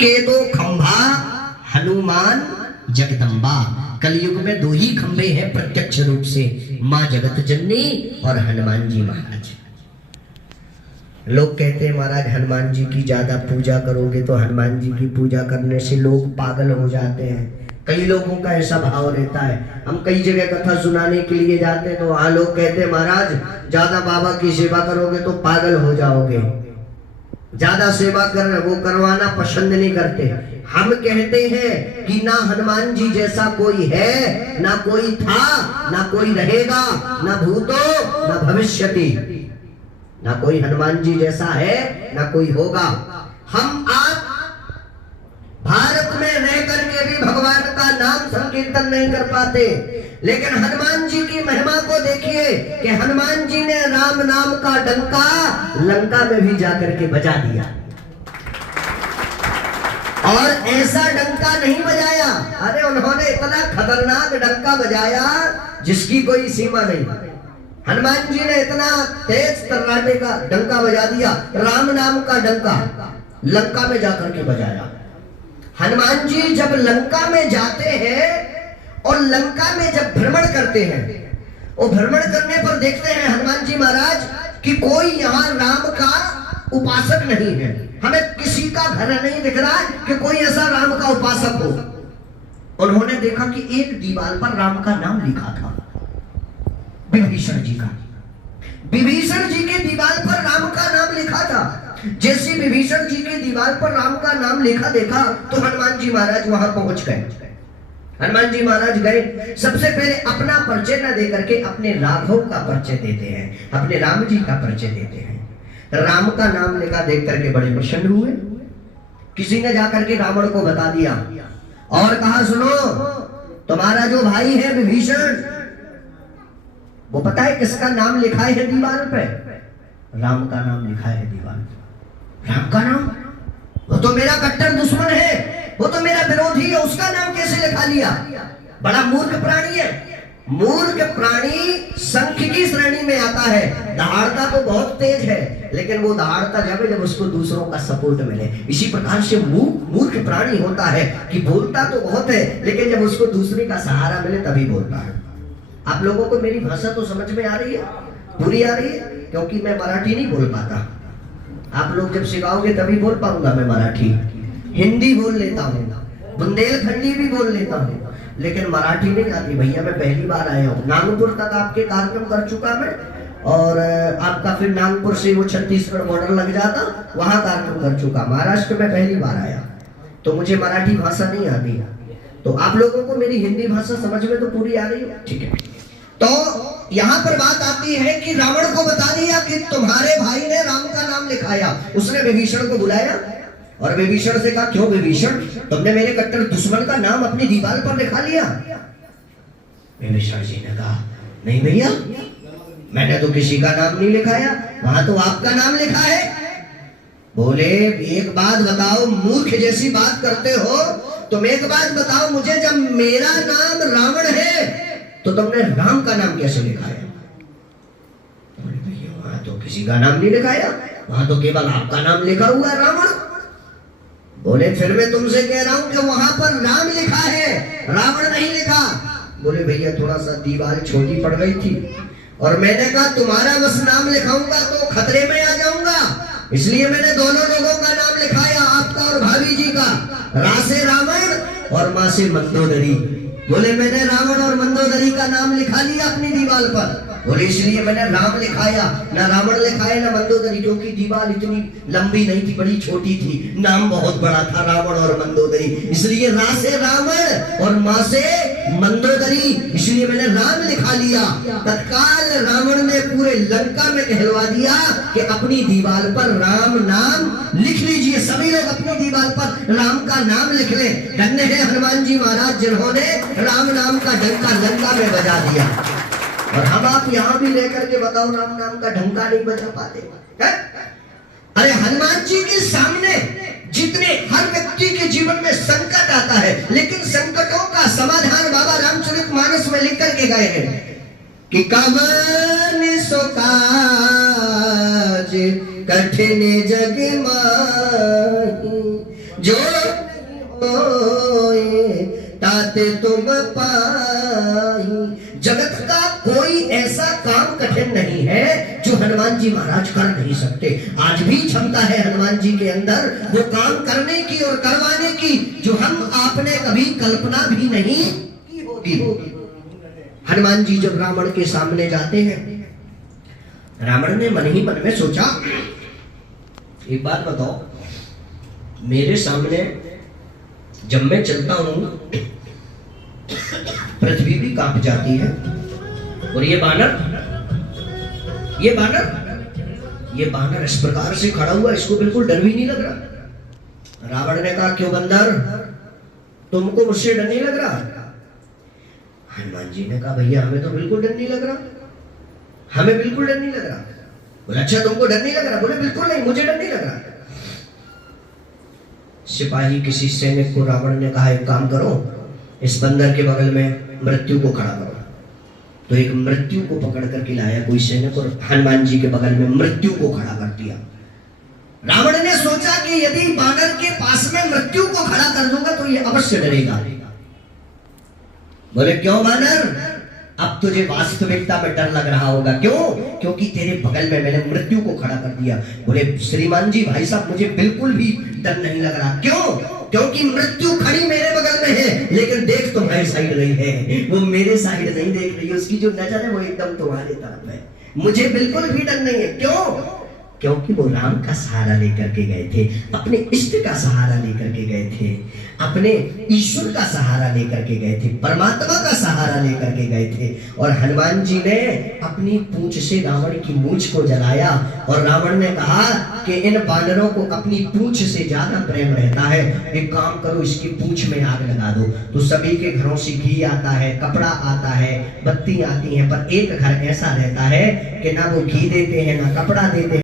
के दो खंभा हनुमान जगदम्बा। कलयुग में दो ही खंभे हैं प्रत्यक्ष रूप से, मां जगत जननी और हनुमान जी महाराज। लोग कहते हैं महाराज हनुमान जी की ज्यादा पूजा करोगे तो हनुमान जी की पूजा करने से लोग पागल हो जाते हैं। कई लोगों का ऐसा भाव रहता है। हम कई जगह कथा सुनाने के लिए जाते हैं तो वहां लोग कहते हैं महाराज ज्यादा बाबा की सेवा करोगे तो पागल हो जाओगे, ज्यादा सेवा वो करवाना पसंद नहीं करते। हम कहते हैं कि ना हनुमान जी जैसा कोई है, ना कोई था, ना कोई रहेगा, ना भूतो ना भविष्यति। ना कोई हनुमान जी जैसा है, ना कोई होगा। हम आप भारत में रह करके भी भगवान का नाम संकीर्तन नहीं कर पाते, लेकिन हनुमान जी की महिमा को देखिए कि हनुमान जी ने राम नाम का डंका लंका में भी जाकर के बजा दिया। और ऐसा डंका नहीं बजाया, अरे उन्होंने इतना खतरनाक डंका बजाया जिसकी कोई सीमा नहीं। हनुमान जी ने इतना तेज तर्राटे का डंका बजा दिया, राम नाम का डंका लंका में जाकर के बजाया। हनुमान जी जब लंका में जाते हैं और लंका में जब भ्रमण करते हैं, वो भ्रमण करने पर देखते हैं हनुमान जी महाराज कि कोई यहाँ राम का उपासक नहीं है। हमें किसी का घर नहीं दिख रहा कि कोई ऐसा राम का उपासक हो। उन्होंने देखा कि एक दीवार पर राम का नाम लिखा था, विभीषण जी का। विभीषण जी के दीवार पर राम का नाम लिखा था। जैसे विभीषण जी के दीवार पर राम का नाम लिखा देखा तो हनुमान जी महाराज वहां पहुंच गए। हनुमान जी महाराज गए, सबसे पहले अपना परिचय न दे करके अपने राघव का परिचय देते हैं, अपने राम जी का परिचय देते हैं। राम का नाम लिखा देख करके बड़े प्रसन्न हुए। किसी ने जाकर के रावण को बता दिया और कहा सुनो, तुम्हारा जो भाई है विभीषण, वो पता है किसका नाम लिखा है दीवार पे? राम का नाम लिखा है दीवार पे। राम का नाम? वो तो मेरा कट्टर दुश्मन है, वो तो मेरा विरोधी है, उसका नाम कैसे लिखा लिया? बड़ा मूर्ख प्राणी है। मूर्ख प्राणी शंख की श्रेणी में आता है। दहाड़ता तो बहुत तेज है, लेकिन वो दहाड़ता जब उसको दूसरों का सपोर्ट मिले। इसी प्रकार से मूर्ख प्राणी होता है कि बोलता तो बहुत है, लेकिन जब उसको दूसरे का सहारा मिले तभी बोलता है। आप लोगों को मेरी भाषा तो समझ में आ रही है? पूरी आ रही है? क्योंकि मैं मराठी नहीं बोल पाता। आप लोग जब सिखाओगे तभी बोल पाऊंगा मैं मराठी। हिंदी बोल लेता हूँ, बुंदेलखंडी भी बोल लेता हूँ, लेकिन मराठी नहीं आती भैया। मैं पहली बार आया हूँ। नागपुर तक आपके कार्यक्रम कर चुका मैं, और आपका फिर नागपुर से वो छत्तीसगढ़ बॉर्डर लग जाता, वहां कार्यक्रम कर चुका। महाराष्ट्र में पहली बार आया, तो मुझे मराठी भाषा नहीं आती। तो आप लोगों को मेरी हिंदी भाषा समझ में तो पूरी आ रही है? ठीक है। तो यहाँ पर बात आती है कि रावण को बता दिया कि तुम्हारे भाई ने राम का नाम लिखाया। उसने विभीषण को बुलाया और विभीषण से कहा, क्यों विभीषण, तुमने मेरे कट्टर दुश्मन का नाम अपनी दीवार पर लिखा लिया? विभीषण जी ने कहा, नहीं भैया, मैंने तो किसी का नाम नहीं लिखाया, वहां तो आपका नाम लिखा है। बोले एक बात बताओ, मूर्ख जैसी बात करते हो। तुम एक बात बताओ मुझे, जब मेरा नाम रावण है तो तुमने राम का नाम कैसे लिखाया? बोले भैया वहां तो किसी का नाम नहीं लिखाया, वहां तो केवल आपका नाम लिखा हुआ रावण। बोले फिर मैं तुमसे कह रहा हूं कि वहां पर राम लिखा है, रावण नहीं लिखा। बोले भैया थोड़ा सा दीवार छोटी पड़ गई थी और मैंने कहा तुम्हारा बस नाम लिखाऊंगा तो खतरे में आ जाऊंगा, इसलिए मैंने दोनों लोगों का नाम लिखाया, आपका और भाभी जी का। रा से रावण और मां से मंदोदरी। बोले मैंने रावण और मंदोदरी का नाम लिखा लिया अपनी दीवार पर। बोले इसलिए मैंने राम लिखाया, ना रावण लिखाया ना मंदोदरी, क्योंकि दीवार इतनी लंबी नहीं थी, बड़ी छोटी थी, नाम बहुत बड़ा था रावण और मंदोदरी, इसलिए रा से रावण और मां से मंदोदरी, इसलिए मैंने राम लिखा लिया। तत्काल रावण ने पूरे लंका में कहलवा दिया कि अपनी दीवार पर राम नाम लिख लीजिए, सभी लोग अपनी दीवार पर राम का नाम लिख ले। धन्य है हनुमान जी महाराज जिन्होंने राम नाम का डंका लंका में बजा दिया। और हम आप यहाँ भी लेकर के बताओ राम नाम का ढंका नहीं बजा पाते है? अरे हनुमान जी के सामने जितने हर व्यक्ति के जीवन में संकट आता है, लेकिन संकटों का समाधान बाबा रामचरितमानस में लिख करके गए हैं कि कवन सो काज कठिन जग माही जो होए ताते तुम पाई। जगत का कोई ऐसा काम कठिन नहीं है जो हनुमान जी महाराज कर नहीं सकते। आज भी क्षमता है हनुमान जी के अंदर वो काम करने की और करवाने की जो हम आपने कभी कल्पना भी नहीं की होगी। हनुमान जी जब रावण के सामने जाते हैं, रावण ने मन ही मन में सोचा, एक बात बताओ, मेरे सामने जब मैं चलता हूं पृथ्वी भी कांप जाती है, और ये बानर इस प्रकार से खड़ा हुआ, इसको बिल्कुल डर भी नहीं लग रहा। रावण ने कहा, क्यों बंदर, तुमको मुझसे डर नहीं लग रहा? हनुमान जी ने कहा, भैया हमें तो बिल्कुल डर नहीं लग रहा, हमें बिल्कुल डर नहीं लग रहा। बोले, अच्छा तुमको डर नहीं लग रहा? बोले, बिल्कुल नहीं, मुझे डर नहीं लग रहा। सिपाही किसी सैनिक को रावण ने कहा, एक काम करो, इस बंदर के बगल में मृत्यु को खड़ा करो। तो एक मृत्यु को पकड़ करके लाया कोई सैनिक और हनुमान जी के बगल में मृत्यु को खड़ा कर दिया। रावण ने सोचा कि यदि बानर के पास में मृत्यु को खड़ा कर दूंगा तो ये अवश्य डरेगा। बोले, क्यों बानर, अब तुझे वास्तविकता में डर लग रहा होगा, क्यों? क्योंकि तेरे बगल में मैंने मृत्यु को खड़ा कर दिया। बोले, श्रीमान जी, भाई साहब, मुझे बिल्कुल भी डर नहीं लग रहा। क्यों? क्योंकि मृत्यु खड़ी मेरे बगल में है, लेकिन देख तुम्हारी साइड रही है, वो मेरे साइड नहीं देख रही है, उसकी जो नजर है वो एकदम तुम्हारे तरफ है। मुझे बिल्कुल भी डर नहीं है। क्यों? क्योंकि वो राम का सहारा लेकर के गए थे, अपने इष्ट का सहारा लेकर के गए थे, अपने ईश्वर का सहारा लेकर के गए थे, परमात्मा का सहारा लेकर के गए थे। और हनुमान जी ने अपनी पूंछ से रावण की मूंछ को जलाया, और रावण ने कहा कि इन बानरों को अपनी पूंछ से ज्यादा प्रेम रहता है, एक काम करो, इसकी पूंछ में आग लगा दो। तो सभी के घरों से घी आता है, कपड़ा आता है, बत्ती आती है, पर एक घर ऐसा रहता है कि ना वो घी देते हैं, ना कपड़ा देते हैं।